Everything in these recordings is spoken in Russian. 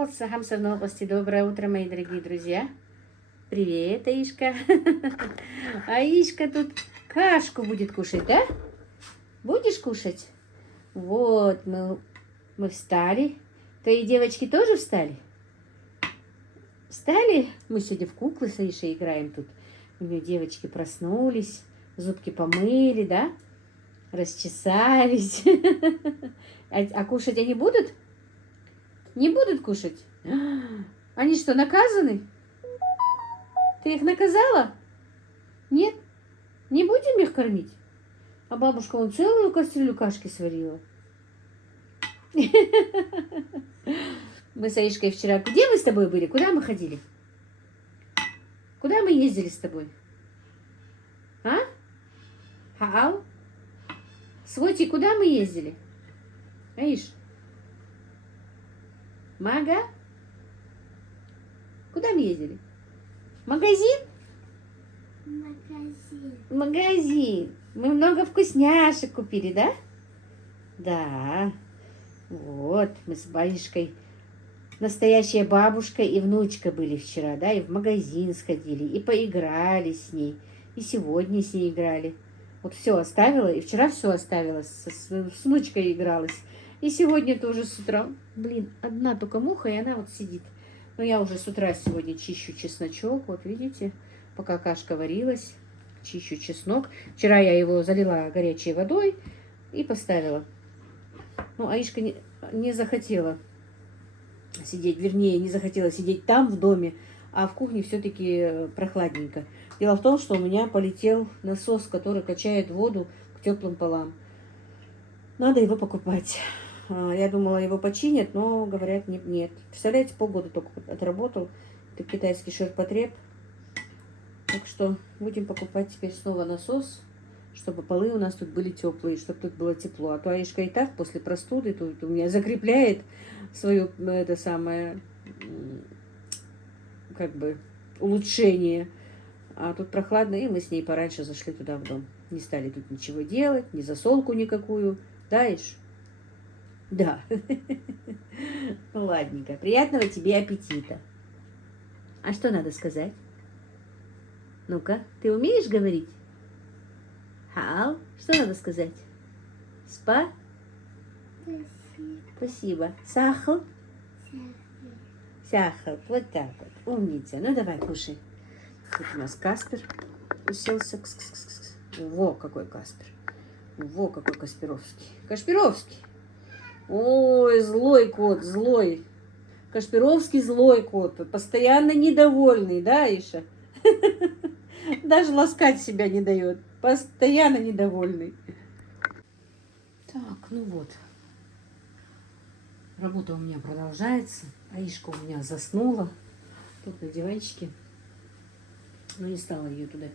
Вот, Сахамса в новости. Доброе утро, мои дорогие друзья. Привет, Аишка. Аишка тут кашку будет кушать, да? Будешь кушать? Вот, мы встали. Твои девочки тоже встали? Встали? Мы сегодня в куклы с Аишей играем тут. У нее девочки проснулись, зубки помыли, да? Расчесались. А кушать они будут? Не будут кушать? Они что, наказаны? Ты их наказала? Нет? Не будем их кормить? А бабушка вон целую кастрюлю кашки сварила. Мы с Аишкой вчера... Где мы с тобой были? Куда мы ходили? Куда мы ездили с тобой? А? Хау? Своти, куда мы ездили? Аиш? Мага? Куда мы ездили? Магазин? Магазин. Мы много вкусняшек купили, да? Да. Вот, мы с бабушкой, настоящая бабушка и внучка были вчера, да, и в магазин сходили, и поиграли с ней, и сегодня с ней играли. Вот все оставила, и вчера все оставила, с внучкой игралась. И сегодня тоже с утра. Блин, одна только муха, и она вот сидит. Но я уже с утра сегодня чищу чесночок. Вот видите, пока кашка варилась, чищу чеснок. Вчера я его залила горячей водой и поставила. Ну, Аишка не захотела сидеть, вернее, не захотела сидеть там, в доме, а в кухне все-таки прохладненько. Дело в том, что у меня полетел насос, который качает воду к теплым полам. Надо его покупать. Я думала, его починят, но говорят, нет. Представляете, полгода только отработал. Это китайский ширпотреб. Так что будем покупать теперь снова насос, чтобы полы у нас тут были теплые, чтобы тут было тепло. А то Аишка и так после простуды тут у меня закрепляет свое, это самое, как бы, улучшение. А тут прохладно, и мы с ней пораньше зашли туда в дом. Не стали тут ничего делать, ни засолку никакую. Да, Иш? Да. Ну, ладненько. Приятного тебе аппетита. А что надо сказать? Ну-ка, ты умеешь говорить? Хау? Что надо сказать? Спа? Спасибо. Сахал? Сахал. Вот так вот. Умница. Ну, давай, кушай. Тут у нас Каспер уселся. Во, какой Каспер. Во, какой Касперовский. Кашпировский. Ой, злой кот, злой. Кашпировский злой кот. Постоянно недовольный, да, Иша? Даже ласкать себя не дает. Постоянно недовольный. Так, ну вот. Работа у меня продолжается. Аишка у меня заснула. Тут на диванчике. Но не стала ее туда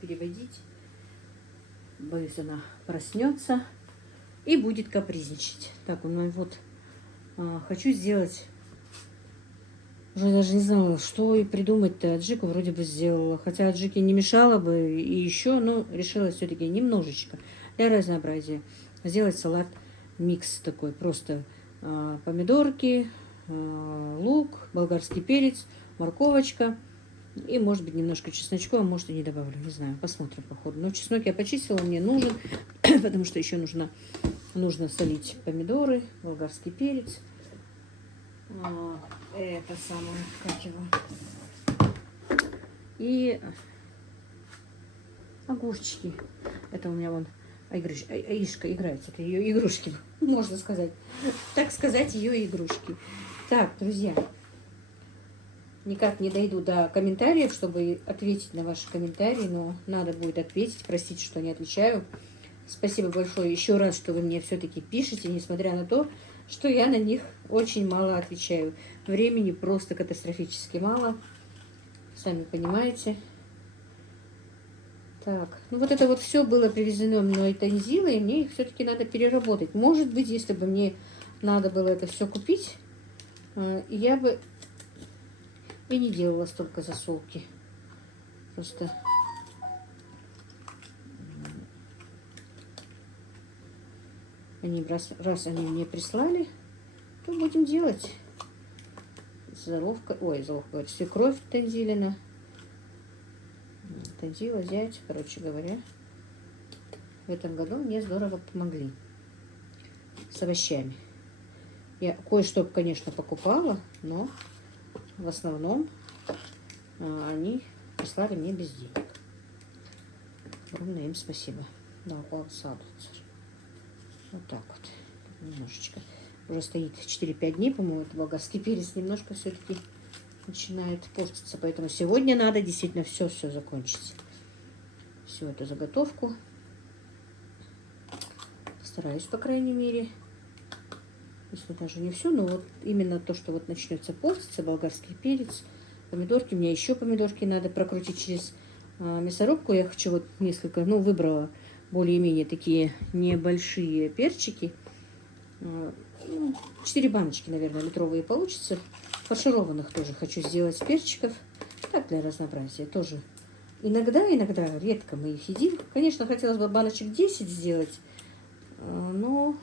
переводить. Боюсь, она проснется и будет капризничать. Так, ну вот. Хочу сделать... Уже даже не знала, что и придумать-то. Аджику вроде бы сделала. Хотя аджике не мешало бы и еще, но решила все-таки немножечко для разнообразия сделать салат микс такой. Просто помидорки, лук, болгарский перец, морковочка и, может быть, немножко чесночка, а может и не добавлю. Не знаю, посмотрим по ходу. Но чеснок я почистила, мне нужен, потому что еще нужно солить помидоры, болгарский перец. Это самое, как его. И огурчики. Это у меня вон Аишка играется. Это ее игрушки, можно сказать. Так сказать, ее игрушки. Так, друзья. Никак не дойду до комментариев, чтобы ответить на ваши комментарии, но надо будет ответить. Простите, что не отвечаю. Спасибо большое еще раз, что вы мне все-таки пишете, несмотря на то, что я на них очень мало отвечаю. Времени просто катастрофически мало. Сами понимаете. Так, ну вот это вот все было привезено мной Танзила, и мне их все-таки надо переработать. Может быть, если бы мне надо было это все купить, я бы и не делала столько засолки. Просто... раз они мне прислали, то будем делать. заловка, ой, заловка, говорит, свекровь Танзилина. Танзила, зять, короче говоря. В этом году мне здорово помогли с овощами. Я кое-что, конечно, покупала, но в основном они прислали мне без денег. Огромное им спасибо. Да, садятся. Вот так вот. Немножечко. Уже стоит 4-5 дней, по-моему, это болгарский перец немножко все-таки начинает портиться. Поэтому сегодня надо действительно все закончить. Всю эту заготовку. Постараюсь, по крайней мере. Если даже не все, но вот именно то, что вот начнется портиться, болгарский перец, помидорки. У меня еще помидорки надо прокрутить через мясорубку. Я хочу вот несколько, ну, выбрала более-менее такие небольшие перчики. 4 баночки, наверное, литровые получится. Фаршированных тоже хочу сделать с перчиков. Так, для разнообразия тоже. Иногда, редко мы их едим. Конечно, хотелось бы баночек 10 сделать, но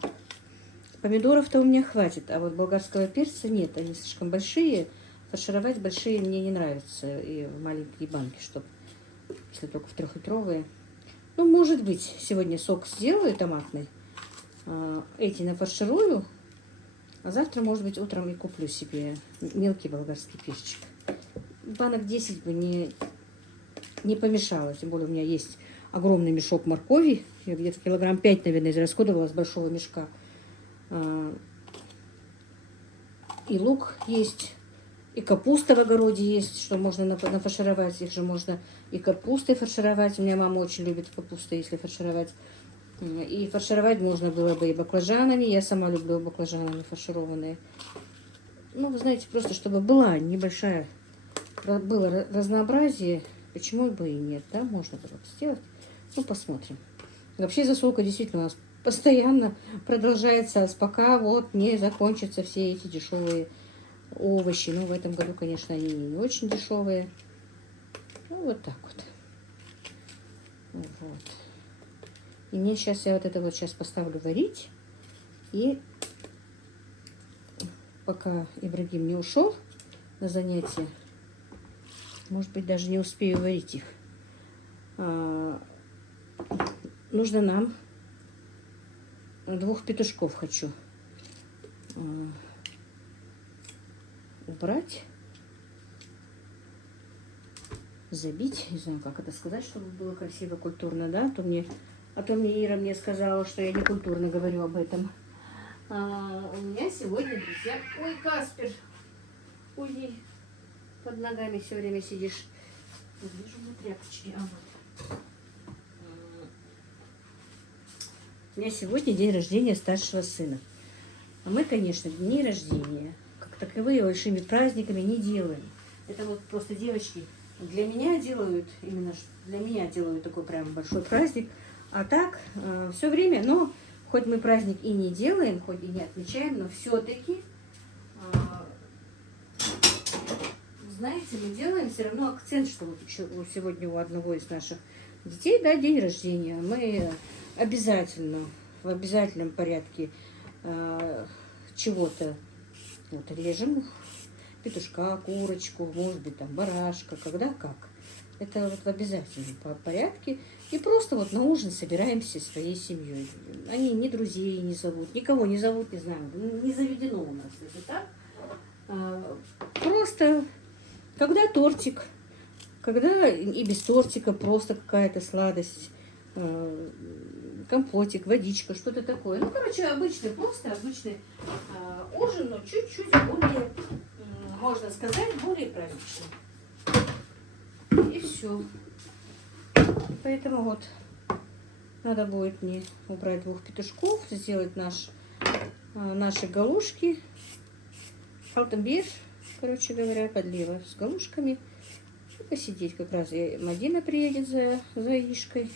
помидоров-то у меня хватит. А вот болгарского перца нет, они слишком большие. Фаршировать большие мне не нравится. И в маленькие банки, чтобы, если только в 3-литровые. Ну, может быть, сегодня сок сделаю томатный. Эти нафарширую. А завтра, может быть, утром и куплю себе мелкий болгарский перчик. Банок 10 бы не помешало. Тем более у меня есть огромный мешок моркови. Я где-то килограмм 5, наверное, израсходовала с большого мешка. И лук есть, и капуста в огороде есть, что можно нафаршировать. Их же можно и капустой фаршировать. У меня мама очень любит капусту, если фаршировать. И фаршировать можно было бы и баклажанами. Я сама люблю баклажанами фаршированные. Ну, вы знаете, просто чтобы была небольшая, было разнообразие. Почему бы и нет, да? Можно было бы сделать. Ну, посмотрим. Вообще засолка действительно у нас постоянно продолжается, пока вот не закончатся все эти дешевые овощи. Ну, в этом году, конечно, они не очень дешевые. Ну, вот так вот. Вот. И мне сейчас, я вот это вот сейчас поставлю варить. И пока Ибрагим не ушел на занятия, может быть, даже не успею варить их. Нужно нам 2 петушков хочу убрать, забить. Не знаю, как это сказать, чтобы было красиво, культурно, да? А то мне Ира мне сказала, что я не культурно говорю об этом. У меня сегодня, друзья... Ой, Каспер! Уйди. Под ногами все время сидишь. Вижу на тряпочке. Вот. У меня сегодня день рождения старшего сына. А мы, конечно, дни рождения, как таковые, большими праздниками не делаем. Это вот просто девочки для меня делают, именно для меня делают такой прям большой праздник. А так, все время, но хоть мы праздник и не делаем, хоть и не отмечаем, но все-таки, знаете, мы делаем все равно акцент, что вот сегодня у одного из наших детей, да, день рождения. Мы обязательно, в обязательном порядке чего-то вот режем. Петушка, курочку, может быть, там барашка, когда как. Это вот в обязательном порядке. И просто вот на ужин собираемся своей семьей. Они ни друзей не зовут, никого не зовут, не знаю, не заведено у нас это так. Просто когда тортик, когда и без тортика просто какая-то сладость, компотик, водичка, что-то такое. Ну, короче, обычный, просто обычный ужин, но чуть-чуть более, можно сказать, более праздничный. И все. Поэтому вот надо будет мне убрать 2 петушков, сделать наши галушки. Алтенбир, короче говоря, подлива с галушками. И посидеть как раз. Мадина приедет за Ишкой.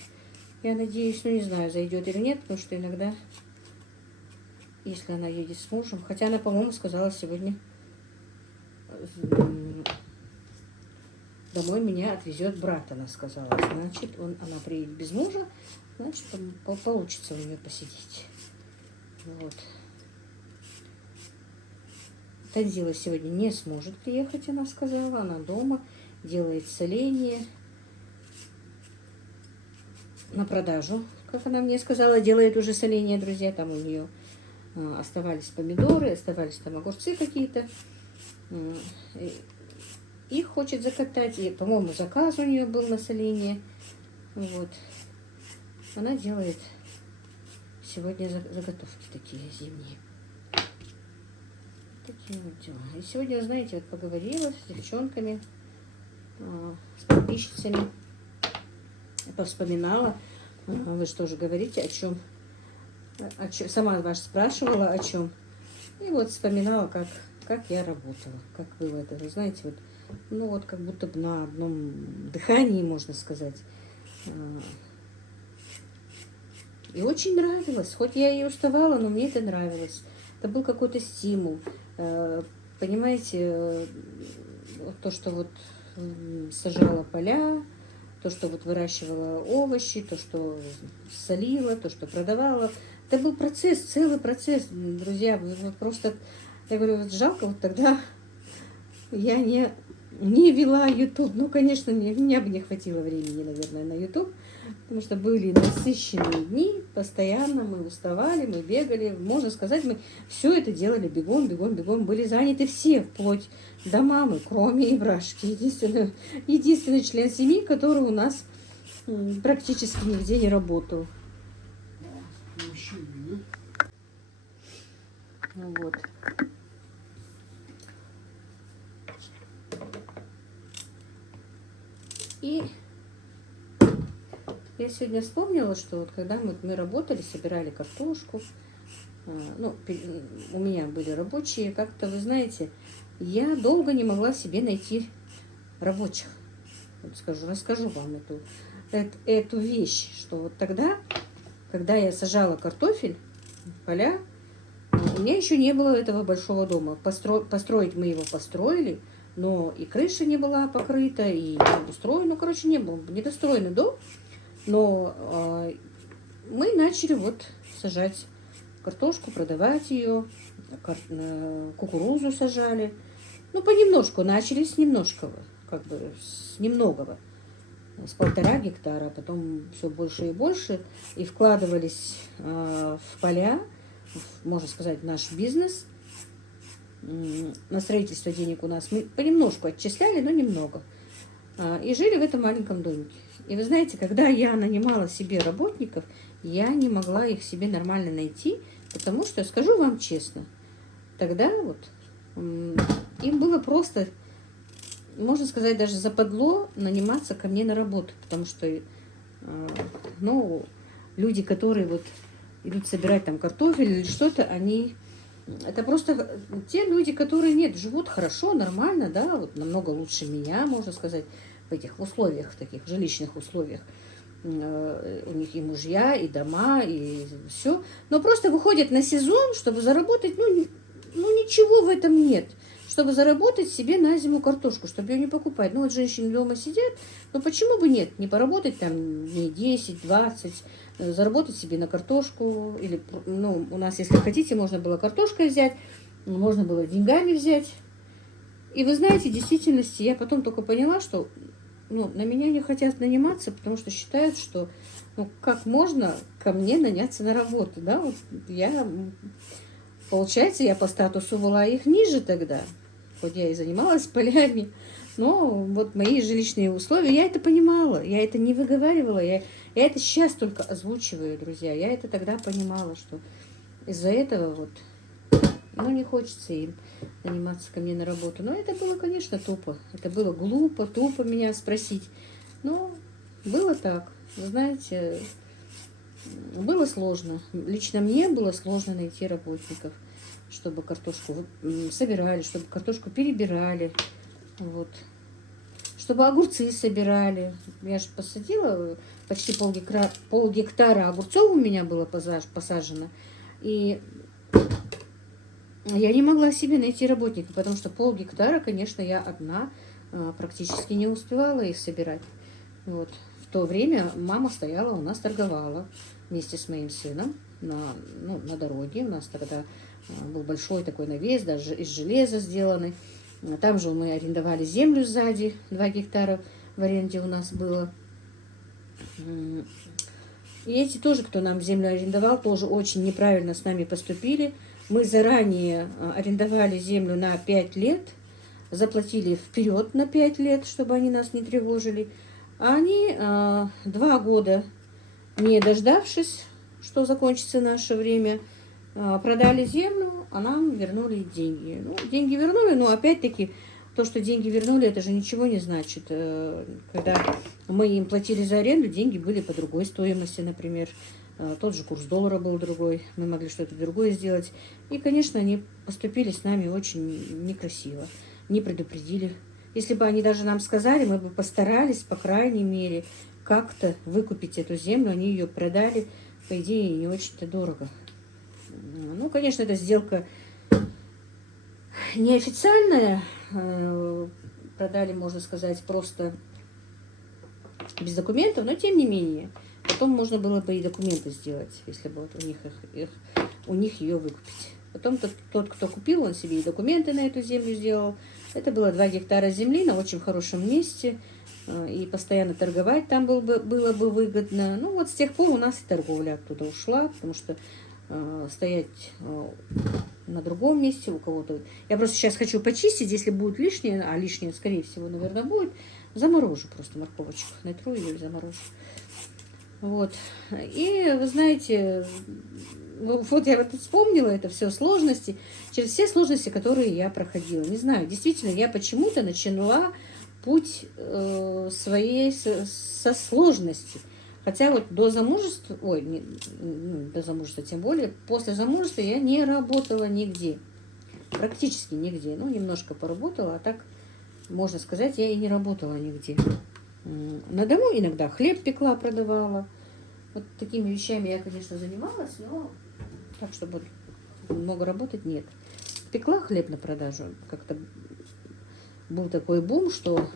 Я надеюсь, ну не знаю, зайдет или нет, потому что иногда, если она едет с мужем, хотя она, по-моему, сказала сегодня, домой меня отвезет брат, она сказала. Значит, она приедет без мужа, значит, получится у нее посидеть. Вот. Танзила сегодня не сможет приехать, она сказала. Она дома делает соление на продажу. Как она мне сказала, делает уже соление, друзья. Там у нее оставались помидоры, оставались там огурцы какие-то. Их хочет закатать. И, по-моему, заказ у нее был на соление. Вот. Она делает сегодня заготовки такие зимние. Такие вот дела. И сегодня, знаете, вот поговорила с девчонками, с подписчицами, повспоминала. Вы что же говорите, о чем? Сама вас спрашивала, о чем. И вот вспоминала, как я работала, как было это. Вы знаете, вот, ну вот как будто бы на одном дыхании, можно сказать. И очень нравилось. Хоть я и уставала, но мне это нравилось. Это был какой-то стимул. Понимаете, то, что вот сажала поля, то, что вот выращивала овощи, то, что солила, то, что продавала. Это был процесс, целый процесс, друзья. Просто, я говорю, вот жалко, вот тогда я не вела YouTube. Ну, конечно, меня бы не хватило времени, наверное, на YouTube, потому что были насыщенные дни, постоянно мы уставали, мы бегали. Можно сказать, мы все это делали бегом, бегом, бегом. Были заняты все, вплоть до мамы, кроме Ибрашки. Единственный член семьи, который у нас практически нигде не работал. Вот. И я сегодня вспомнила, что вот когда мы работали, собирали картошку, ну, у меня были рабочие, как-то, вы знаете, я долго не могла себе найти рабочих. Вот расскажу вам эту вещь, что вот тогда, когда я сажала картофель, поля, у меня еще не было этого большого дома. Построить мы его построили, но и крыша не была покрыта, и не устроена, ну, короче, не был недостроенный дом. Но мы начали вот сажать картошку, продавать ее, кукурузу сажали. Ну, понемножку, начали с немножкого, как бы с немногого, с 1,5 гектара, потом все больше и больше. И вкладывались в поля, можно сказать, в наш бизнес. На строительство денег у нас мы понемножку отчисляли, но немного. И жили в этом маленьком домике. И вы знаете, когда я нанимала себе работников, я не могла их себе нормально найти, потому что, скажу вам честно, тогда вот им было просто, можно сказать, даже западло наниматься ко мне на работу, потому что, ну, люди, которые вот идут собирать там картофель или что-то, это просто те люди, которые живут хорошо, нормально, да, вот намного лучше меня, можно сказать, в этих условиях, в таких жилищных условиях. У них и мужья, и дома, и все. Но просто выходят на сезон, чтобы заработать, ну ничего в этом нет. Чтобы заработать себе на зиму картошку, чтобы ее не покупать. Ну вот женщины дома сидят, но почему бы нет? Не поработать там не 10-20, заработать себе на картошку. Или, ну, у нас, если хотите, можно было картошкой взять, можно было деньгами взять. И вы знаете, в действительности я потом только поняла, что на меня не хотят наниматься, потому что считают, что как можно ко мне наняться на работу, да, вот получается, я по статусу была их ниже тогда, хоть я и занималась полями, но вот мои жилищные условия, я это понимала, я это не выговаривала, я это сейчас только озвучиваю, друзья, я это тогда понимала, что из-за этого вот, не хочется им наниматься ко мне на работу. Но это было, конечно, тупо. Это было глупо, тупо меня спросить. Но было так. Вы знаете, было сложно. Лично мне было сложно найти работников, чтобы картошку собирали, чтобы картошку перебирали. Вот. Чтобы огурцы собирали. Я же посадила почти полгектара огурцов у меня было посажено. И я не могла себе найти работника, потому что полгектара, конечно, я одна практически не успевала их собирать. Вот. В то время мама стояла, у нас торговала вместе с моим сыном на дороге. У нас тогда Был большой такой навес, даже из железа сделанный. Там же мы арендовали землю сзади, 2 гектара в аренде у нас было. И эти тоже, кто нам землю арендовал, тоже очень неправильно с нами поступили. Мы заранее арендовали землю на 5 лет, заплатили вперед на 5 лет, чтобы они нас не тревожили. А они 2 года, не дождавшись, что закончится наше время, продали землю, а нам вернули деньги. Ну, деньги вернули, но опять-таки то, что деньги вернули, это же ничего не значит. Когда мы им платили за аренду, деньги были по другой стоимости, например. Тот же курс доллара был другой, мы могли что-то другое сделать. И, конечно, они поступили с нами очень некрасиво, не предупредили. Если бы они даже нам сказали, мы бы постарались, по крайней мере, как-то выкупить эту землю. Они ее продали, по идее, не очень-то дорого. Ну, конечно, эта сделка неофициальная. Продали, можно сказать, просто без документов, но тем не менее. Потом можно было бы и документы сделать, если бы вот у них ее выкупить. Потом тот, кто купил, он себе и документы на эту землю сделал. Это было 2 гектара земли на очень хорошем месте. И постоянно торговать там было бы выгодно. Ну вот с тех пор у нас и торговля оттуда ушла, потому что стоять на другом месте у кого-то. Я просто сейчас хочу почистить, если будет лишнее, а лишнее, скорее всего, наверное, будет, заморожу просто морковочку, натру ее и заморожу. Вот. И вы знаете, вот я вот вспомнила это все сложности, через все сложности, которые я проходила. Не знаю, действительно, я почему-то начала путь своей со сложности. Хотя вот до замужества, до замужества тем более, после замужества я не работала нигде. Практически нигде. Ну, немножко поработала, а так, можно сказать, я и не работала нигде. На дому иногда хлеб пекла, продавала. Вот такими вещами я, конечно, занималась, но так, чтобы много работать, нет. Пекла хлеб на продажу. Как-то был такой бум, что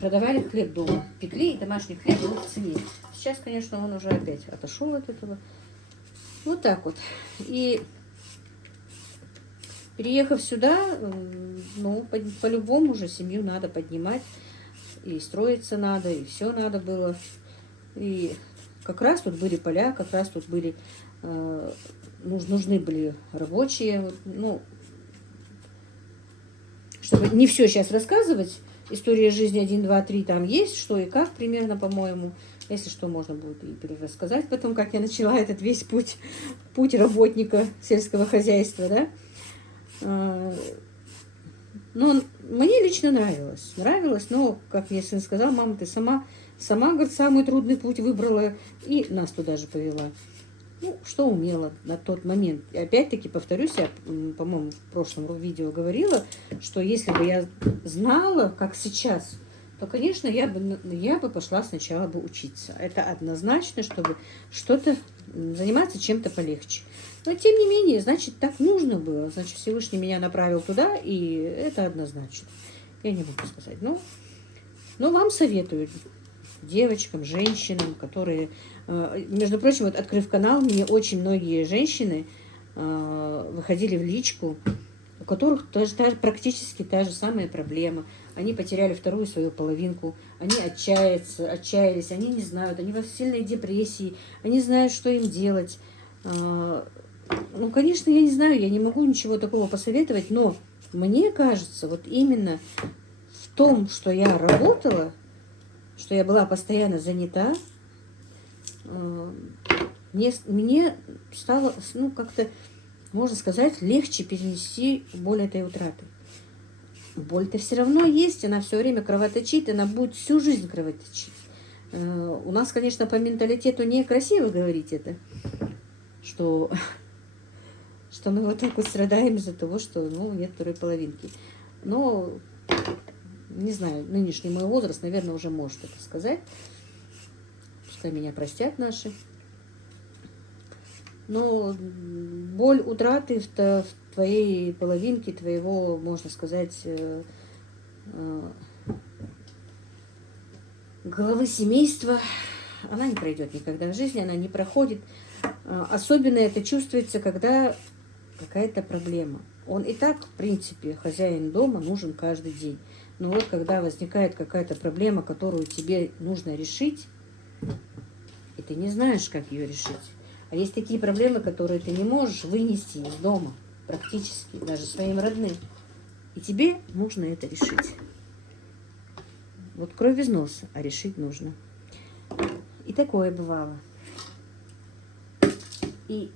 продавали хлеб дома. Пекли, и домашний хлеб был в цене. Сейчас, конечно, он уже опять отошел от этого. Вот так вот. И переехав сюда, ну, по-любому уже семью надо поднимать. И строиться надо, и все надо было. И как раз тут были поля, как раз тут были нужны были рабочие. Ну, чтобы не все сейчас рассказывать, история жизни 1, 2, 3 там есть, что и как примерно, по-моему. Если что, можно будет и перерассказать потом, как я начала этот весь путь работника сельского хозяйства, да. Но мне лично нравилось, но, как мне сын сказал, мама, ты сама, говорит, самый трудный путь выбрала и нас туда же повела. Ну, что умела на тот момент. И опять-таки, повторюсь, я, по-моему, в прошлом видео говорила, что если бы я знала, как сейчас, то, конечно, я бы пошла сначала бы учиться. Это однозначно, чтобы что-то заниматься чем-то полегче. Но, тем не менее, значит, так нужно было. Значит, Всевышний меня направил туда, и это однозначно. Я не могу сказать. Но вам советую, девочкам, женщинам, которые... Между прочим, вот открыв канал, мне очень многие женщины выходили в личку, у которых практически та же самая проблема. Они потеряли вторую свою половинку, они отчаялись, они не знают, они в сильной депрессии, они знают, что им делать. Ну, конечно, я не знаю, я не могу ничего такого посоветовать, но мне кажется, вот именно в том, что я работала, что я была постоянно занята, мне стало, ну, как-то, можно сказать, легче перенести боль этой утраты. Боль-то все равно есть, она все время кровоточит, она будет всю жизнь кровоточить. У нас, конечно, по менталитету некрасиво говорить это, что мы вот так вот страдаем из-за того, что, ну, нет второй половинки. Но, не знаю, нынешний мой возраст, наверное, уже может это сказать. Пускай меня простят наши. Но боль утраты в твоей половинке, твоего, можно сказать, главы семейства, она не пройдет никогда в жизни, она не проходит. Особенно это чувствуется, когда какая-то проблема. Он и так, в принципе, хозяин дома нужен каждый день. Но вот когда возникает какая-то проблема, которую тебе нужно решить, и ты не знаешь, как ее решить. А есть такие проблемы, которые ты не можешь вынести из дома практически, даже своим родным. И тебе нужно это решить. Вот кровь из носа, а решить нужно. И такое бывало. И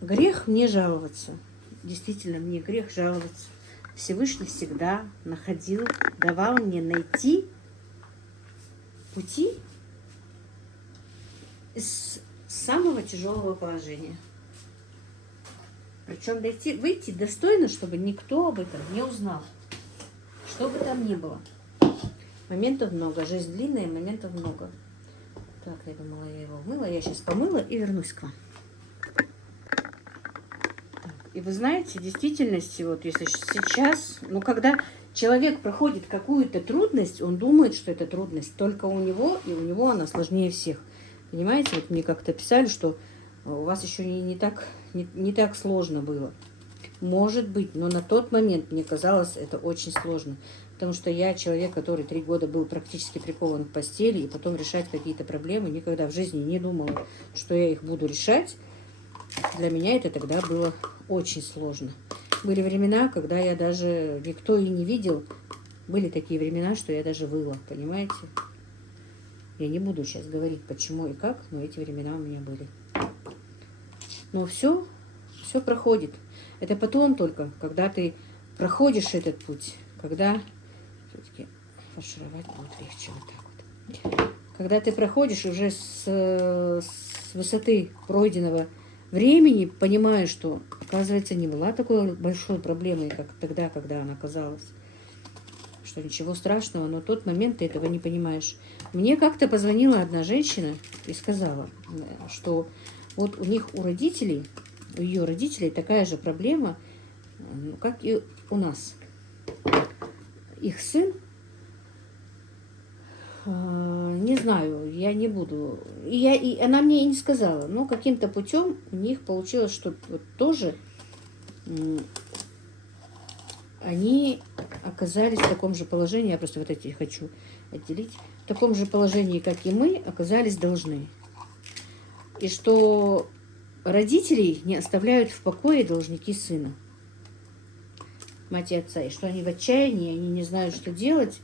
грех мне жаловаться. Действительно, мне грех жаловаться. Всевышний всегда находил, давал мне найти пути из самого тяжелого положения. Причем выйти достойно, чтобы никто об этом не узнал. Что бы там ни было. Моментов много. Жизнь длинная, моментов много. Так, я думала, я его мыла. Я сейчас помыла и вернусь к вам. Так, и вы знаете, в действительности, вот если сейчас, когда человек проходит какую-то трудность, он думает, что это трудность только у него, и у него она сложнее всех. Понимаете, вот мне как-то писали, что у вас еще не так сложно было. Может быть, но на тот момент мне казалось это очень сложно. Потому что я человек, который 3 года был практически прикован к постели, и потом решать какие-то проблемы, никогда в жизни не думала, что я их буду решать. Для меня это тогда было очень сложно. Были времена, когда я даже никто и не видел. Были такие времена, что я даже выла, понимаете? Я не буду сейчас говорить, почему и как, но эти времена у меня были. Но все проходит. Это потом только, когда ты проходишь этот путь, когда все-таки фаршировать будет легче вот так вот. Когда ты проходишь уже с высоты пройденного времени, понимаешь, что, оказывается, не была такой большой проблемой, как тогда, когда она казалась. Что ничего страшного, но в тот момент ты этого не понимаешь. Мне как-то позвонила одна женщина и сказала, что вот у ее родителей такая же проблема, как и у нас. Их сын, не знаю, я не буду. И она мне и не сказала, но каким-то путем у них получилось, что вот тоже они оказались в таком же положении, я просто вот эти хочу отделить, в таком же положении, как и мы, оказались должны. И что родителей не оставляют в покое должники сына, мать и отца, и что они в отчаянии, они не знают, что делать.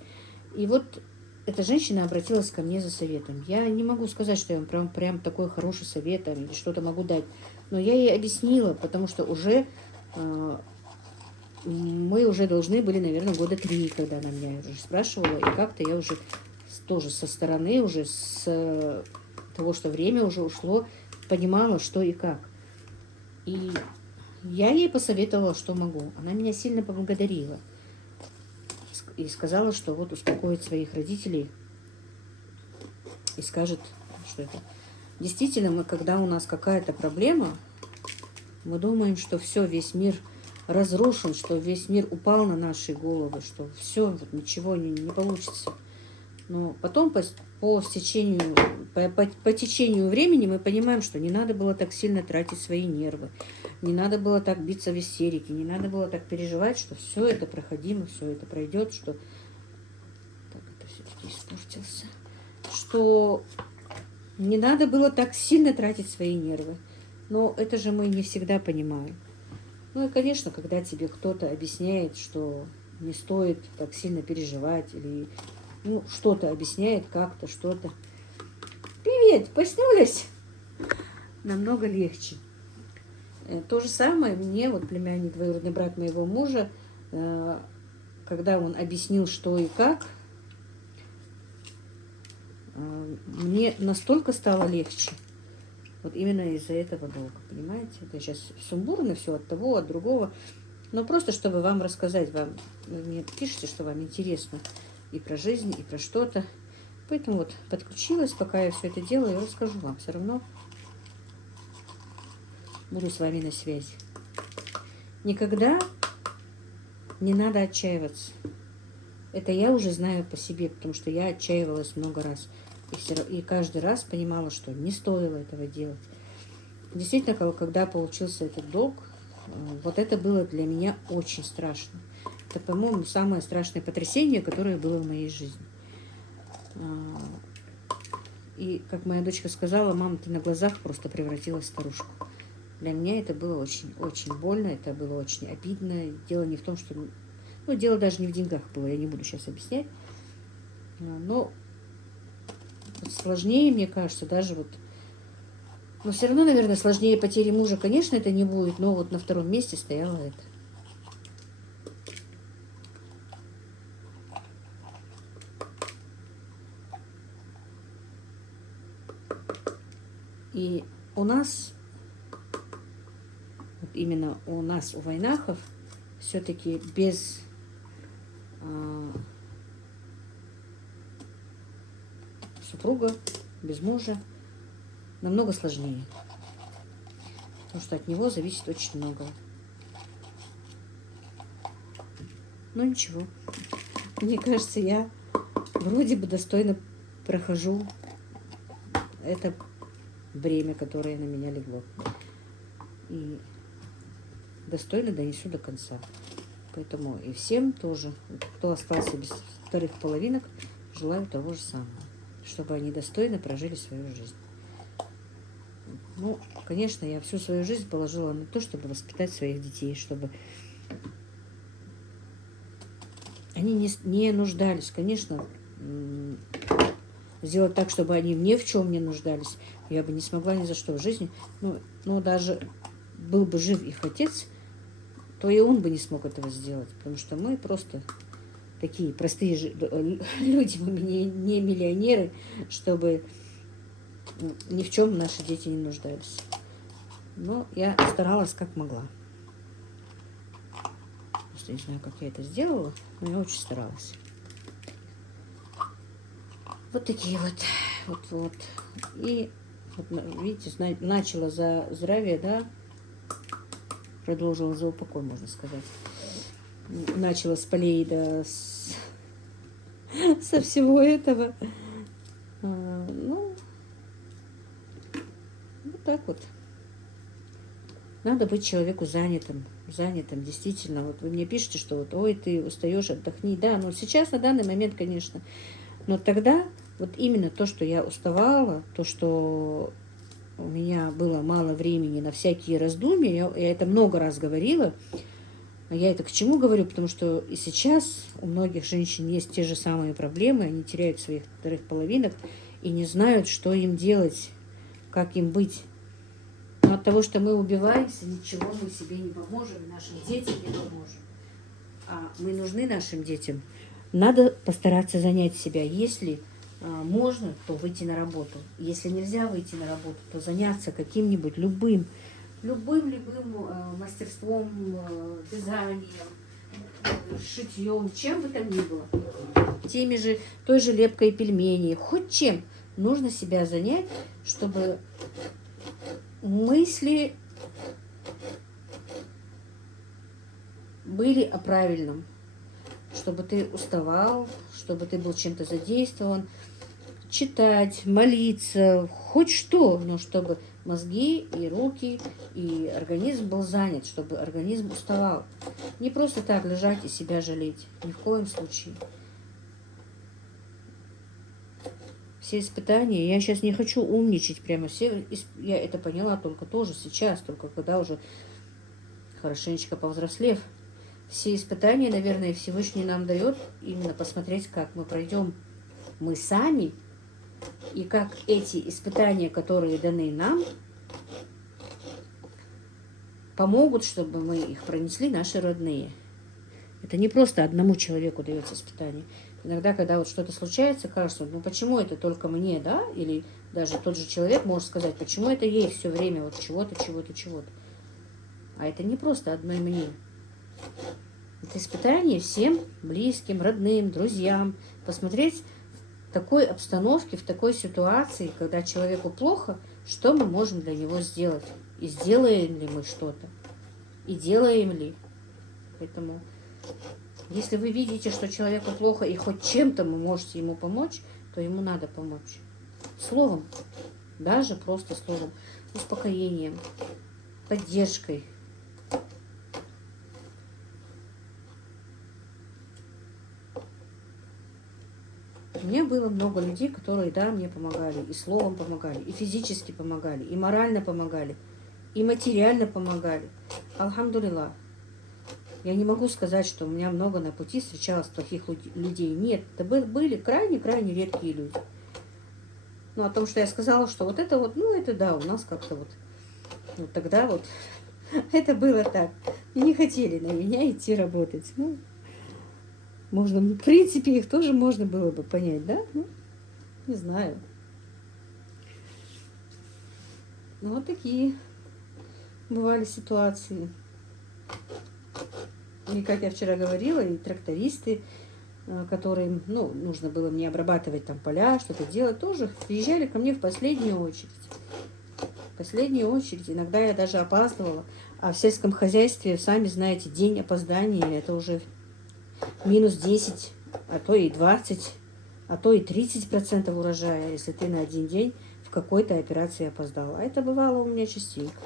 И вот эта женщина обратилась ко мне за советом. Я не могу сказать, что я вам прям такой хороший совет или что-то могу дать, но я ей объяснила, потому что уже мы уже должны были, наверное, 3 года, когда она меня уже спрашивала, и как-то я уже тоже со стороны, уже с того, что время уже ушло, понимала, что и как. И я ей посоветовала, что могу. Она меня сильно поблагодарила и сказала, что вот успокоит своих родителей и скажет, что это. Действительно, когда у нас какая-то проблема, мы думаем, что все, весь мир разрушен, что весь мир упал на наши головы, что все, вот ничего не получится. Но потом по течению времени мы понимаем, что не надо было так сильно тратить свои нервы, не надо было так биться в истерике, не надо было так переживать, что все это проходимо, все это пройдет, что... Так, это все-таки испортился. Что не надо было так сильно тратить свои нервы. Но это же мы не всегда понимаем. Ну и, конечно, когда тебе кто-то объясняет, что не стоит так сильно переживать, или что-то объясняет как-то, что-то. Привет, проснулась? Намного легче. То же самое мне, вот племянник, двоюродный брат моего мужа, когда он объяснил, что и как, мне настолько стало легче. Вот именно из-за этого долга, понимаете? Это сейчас сумбурно все от того, от другого. Но просто, чтобы вам рассказать, вы мне пишите, что вам интересно и про жизнь, и про что-то. Поэтому вот подключилась, пока я все это делаю, и расскажу вам. Все равно буду с вами на связи. Никогда не надо отчаиваться. Это я уже знаю по себе, потому что я отчаивалась много раз. И каждый раз понимала, что не стоило этого делать. действительно, когда получился этот долг, вот это было для меня очень страшно. Это, по-моему, самое страшное потрясение, которое было в моей жизни. И, как моя дочка сказала, мама, ты на глазах просто превратилась в старушку. Для меня это было очень-очень больно, это было очень обидно. Дело не в том, что... Ну, дело даже не в деньгах было, я не буду сейчас объяснять. Но сложнее, мне кажется, даже вот... Но все равно, наверное, сложнее потери мужа, конечно, это не будет, но вот на втором месте стояло это. И у нас, вот именно у нас, у Войнахов, все-таки без супруга, без мужа намного сложнее. Потому что от него зависит очень много. Но ничего. Мне кажется, я вроде бы достойно прохожу это бремя, которое на меня легло. И достойно донесу до конца. Поэтому и всем тоже, кто остался без вторых половинок, желаю того же самого. Чтобы они достойно прожили свою жизнь. Ну, конечно, я всю свою жизнь положила на то, чтобы воспитать своих детей, чтобы они не нуждались. Конечно, сделать так, чтобы они ни в чем не нуждались, я бы не смогла ни за что в жизни. Но даже был бы жив их отец, то и он бы не смог этого сделать. Потому что мы просто такие простые люди, мы не миллионеры, чтобы ни в чем наши дети не нуждались. Но я старалась как могла. Просто не знаю, как я это сделала, но я очень старалась. Вот такие вот. И вот, видите, начала за здравие, да, продолжила за упокой, можно сказать. Начала с полей, да, со всего этого. Ну, вот так вот. Надо быть человеку занятым, действительно. Вот вы мне пишете, что вот, ой, ты устаешь, отдохни. Да, но сейчас, на данный момент, конечно. Но тогда вот именно то, что я уставала, то, что у меня было мало времени на всякие раздумья, я это много раз говорила. А я это к чему говорю? Потому что и сейчас у многих женщин есть те же самые проблемы, они теряют своих вторых половинок и не знают, что им делать, как им быть. Но от того, что мы убиваемся, ничего мы себе не поможем, нашим детям не поможем. А мы нужны нашим детям. Надо постараться занять себя. Если можно, то выйти на работу. Если нельзя выйти на работу, то заняться каким-нибудь любым мастерством, вязанием, шитьем, чем бы там ни было. Той же лепкой пельменей, хоть чем. Нужно себя занять, чтобы мысли были о правильном. Чтобы ты уставал, чтобы ты был чем-то задействован, читать, молиться, хоть что, но чтобы мозги и руки, и организм был занят, чтобы организм уставал. Не просто так лежать и себя жалеть, ни в коем случае. Все испытания, я сейчас не хочу умничать прямо, я это поняла только тоже сейчас, только когда уже хорошенечко повзрослев. Все испытания, наверное, Всевышний нам дает именно посмотреть, как мы пройдем мы сами, и как эти испытания, которые даны нам, помогут, чтобы мы их пронесли наши родные. Это не просто одному человеку дается испытание. Иногда, когда вот что-то случается, кажется, ну почему это только мне, да? Или даже тот же человек может сказать, почему это ей все время вот чего-то. А это не просто одной мне. Это испытание всем близким, родным, друзьям. Посмотреть в такой обстановке, в такой ситуации, когда человеку плохо, что мы можем для него сделать. И сделаем ли мы что-то. И делаем ли. Поэтому, если вы видите, что человеку плохо, и хоть чем-то вы можете ему помочь, то ему надо помочь. Словом. Даже просто словом. успокоением, поддержкой. У меня было много людей, которые, да, мне помогали, и словом помогали, и физически помогали, и морально помогали, и материально помогали. Алхамдулилlah. Я не могу сказать, что у меня много на пути встречалось плохих людей. Нет, это были крайне-крайне редкие люди. Но о том, что я сказала, что вот это вот, ну это да, у нас как-то вот тогда вот это было так. И не хотели на меня идти работать. Ну, можно, в принципе, их тоже можно было бы понять, да? Ну, не знаю. Ну, вот такие бывали ситуации. И, как я вчера говорила, и трактористы, которым, ну, нужно было мне обрабатывать там поля, что-то делать, тоже приезжали ко мне в последнюю очередь. В последнюю очередь. Иногда я даже опаздывала. А в сельском хозяйстве, сами знаете, день опоздания, это уже минус 10, а то и 20, а то и 30% урожая, если ты на один день в какой-то операции опоздал. А это бывало у меня частенько.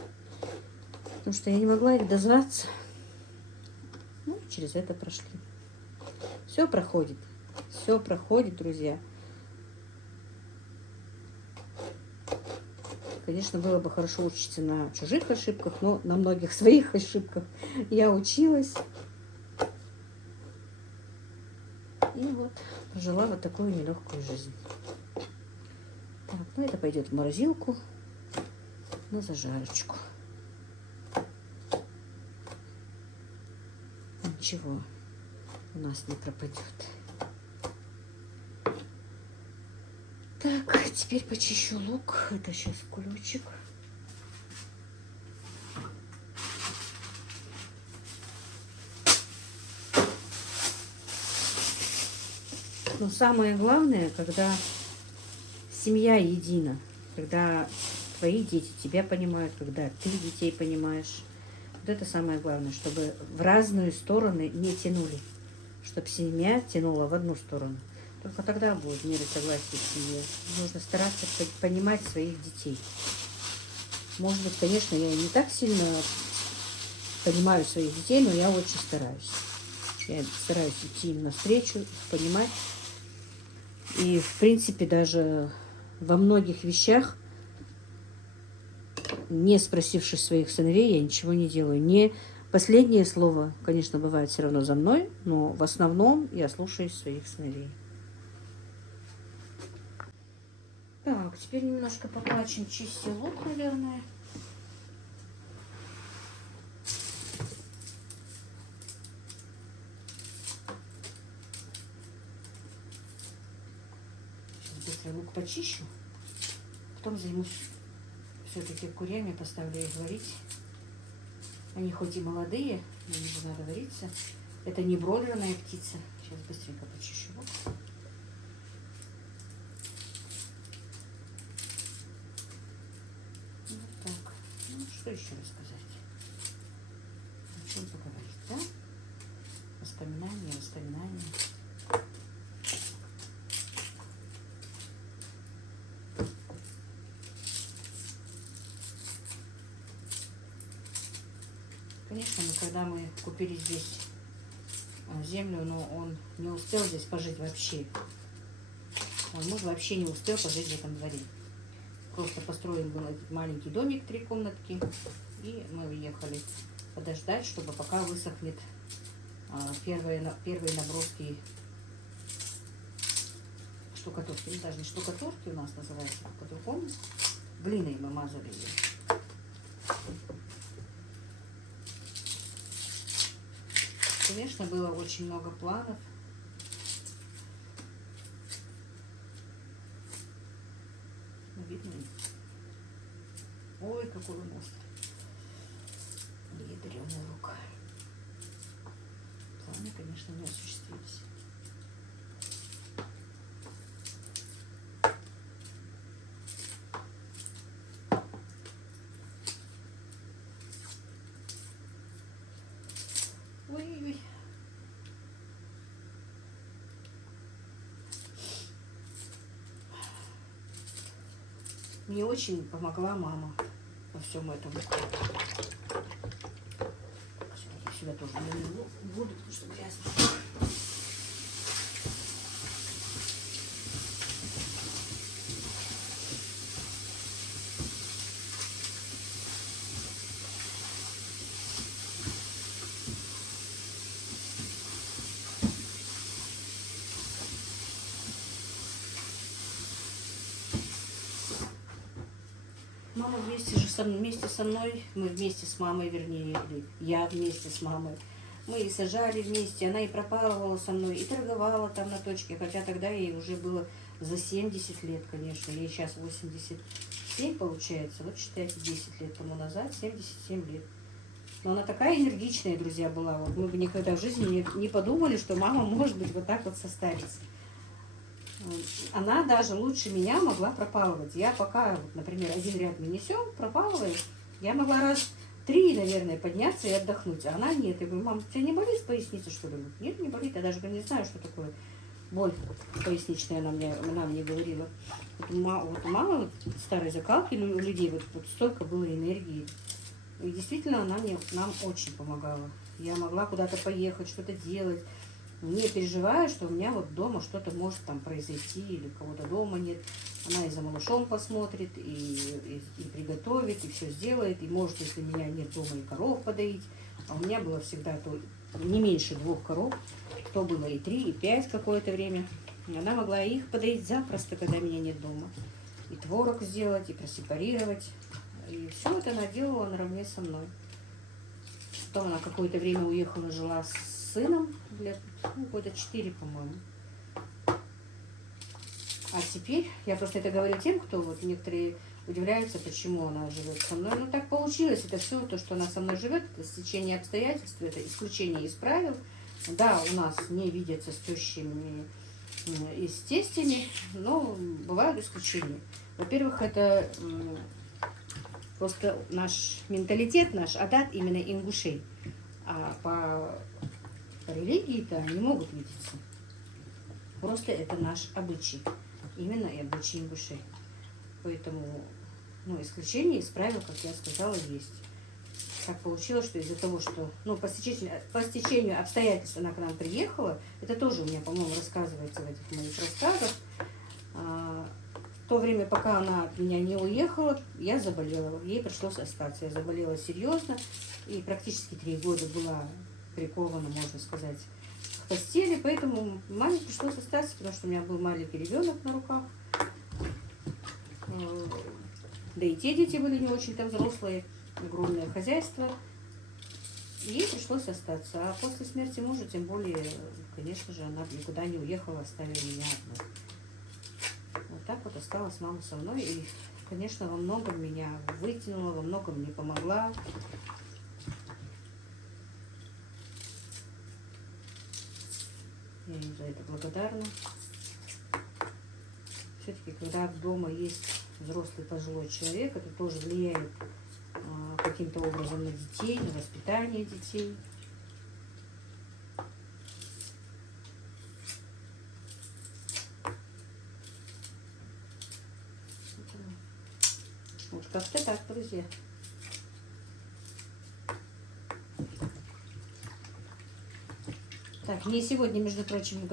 Потому что я не могла их дозваться. Ну, через это прошли. Все проходит, друзья. Конечно, было бы хорошо учиться на чужих ошибках, но на многих своих ошибках я училась. И вот прожила вот такую нелегкую жизнь. Так, ну это пойдет в морозилку на зажарочку. Ничего у нас не пропадет. Так, теперь почищу лук. Это сейчас кулечек. Но самое главное, когда семья едина, когда твои дети тебя понимают, когда ты детей понимаешь. Вот это самое главное, чтобы в разные стороны не тянули, чтобы семья тянула в одну сторону. Только тогда будет мир и согласие в семье. Нужно стараться понимать своих детей. Может быть, конечно, я не так сильно понимаю своих детей, но я очень стараюсь. Я стараюсь идти им навстречу, понимать. И, в принципе, даже во многих вещах, не спросившись своих сыновей, я ничего не делаю. Не последнее слово, конечно, бывает все равно за мной, но в основном я слушаюсь своих сыновей. Так, теперь немножко поплачем чистить лук, наверное. Сейчас быстро лук почищу. Потом займусь все-таки курями, поставлю их варить. Они хоть и молодые, но не надо вариться. Это не бройлерная птица. Сейчас быстренько почищу лук. Вот так. Ну, что еще рассказать? О чем поговорить, да? Воспоминания. Конечно, когда мы купили здесь землю, но он не успел здесь пожить вообще. Мой муж вообще не успел пожить в этом дворе. Просто построен был этот маленький домик, 3 комнатки, и мы уехали подождать, чтобы пока высохнет первые наброски штукатурки. Ну, даже не штукатурки у нас называется, по-другому. Глиной мы мазали ее. Конечно, было очень много планов. Ну, видно. Ой, какой он острый. Ядреная рука. Планы, конечно, не осуществились. Ой-ой-ой. Мне очень помогла мама. во всем этом. Я сюда тоже наливаю воду, потому что грязно. Мама вместе со мной, мы вместе с мамой, вернее, или я вместе с мамой. Мы и сажали вместе, она и пропалывала со мной, и торговала там на точке, хотя тогда ей уже было за 70 лет, конечно, ей сейчас 87 получается, вот считайте, 10 лет тому назад, 77 лет. Но она такая энергичная, друзья, была, вот мы бы никогда в жизни не подумали, что мама может быть вот так вот состарится. Она даже лучше меня могла пропалывать. Я пока, вот, например, один ряд мы несем, пропалываем, я могла раз 3, наверное, подняться и отдохнуть. А она нет. Я говорю, мам, у тебя не болит поясница, что ли? Нет, не болит. Я даже не знаю, что такое боль поясничная, она мне говорила. Вот у мамы вот, старой закалки у людей вот столько было энергии. И действительно, она нам очень помогала. Я могла куда-то поехать, что-то делать, не переживая, что у меня вот дома что-то может там произойти, или кого-то дома нет. Она и за малышом посмотрит, и приготовит, и все сделает. И может, если меня нет дома, и коров подоить. А у меня было всегда то не меньше 2 коров. То было и 3, и 5 какое-то время. И она могла их подоить запросто, когда меня нет дома. И творог сделать, и просепарировать. И все это она делала наравне со мной. Потом она какое-то время уехала, жила с сыном, года 4, по-моему. А теперь, я просто это говорю тем, кто вот некоторые удивляются, почему она живет со мной. Ну, так получилось. Это все то, что она со мной живет, это стечение обстоятельств, это исключение из правил. Да, у нас не видятся с тещами и с тестями, но бывают исключения. Во-первых, это просто наш менталитет, наш адат именно ингушей. А по религии-то они могут видеться. Просто это наш обычай. Именно и обычай ингушей. Поэтому, исключение из правил, как я сказала, есть. Так получилось, что из-за того, что, по стечению обстоятельств она к нам приехала, это тоже у меня, по-моему, рассказывается в этих моих рассказах. В то время, пока она от меня не уехала, я заболела. Ей пришлось остаться. Я заболела серьезно и практически 3 года была прикована, можно сказать, к постели. Поэтому маме пришлось остаться, потому что у меня был маленький ребенок на руках. Да и те дети были не очень-то взрослые, огромное хозяйство. И ей пришлось остаться. А после смерти мужа, тем более, конечно же, она никуда не уехала, оставила меня одну. Вот так вот осталась мама со мной. И, конечно, во многом меня вытянула, во многом мне помогла. Я ей за это благодарна. Все-таки, когда дома есть взрослый пожилой человек, это тоже влияет каким-то образом на детей, на воспитание детей. Вот как-то так, друзья. Так, мне сегодня, между прочим,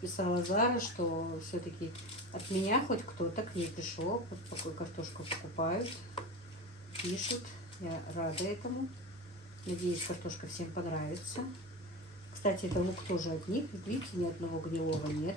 писала Зара, что все-таки от меня хоть кто-то к ней пришел, вот такую картошку покупают, пишут. Я рада этому. Надеюсь, картошка всем понравится. Кстати, это лук тоже от них. Видите, ни одного гнилого нет.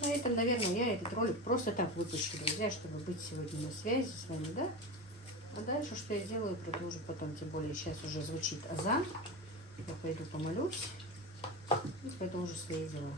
На этом, наверное, я этот ролик просто так выпущу, друзья, чтобы быть сегодня на связи с вами, да? А дальше, что я делаю, продолжу потом, тем более сейчас уже звучит азан. Я пойду помолюсь и продолжу свои дела.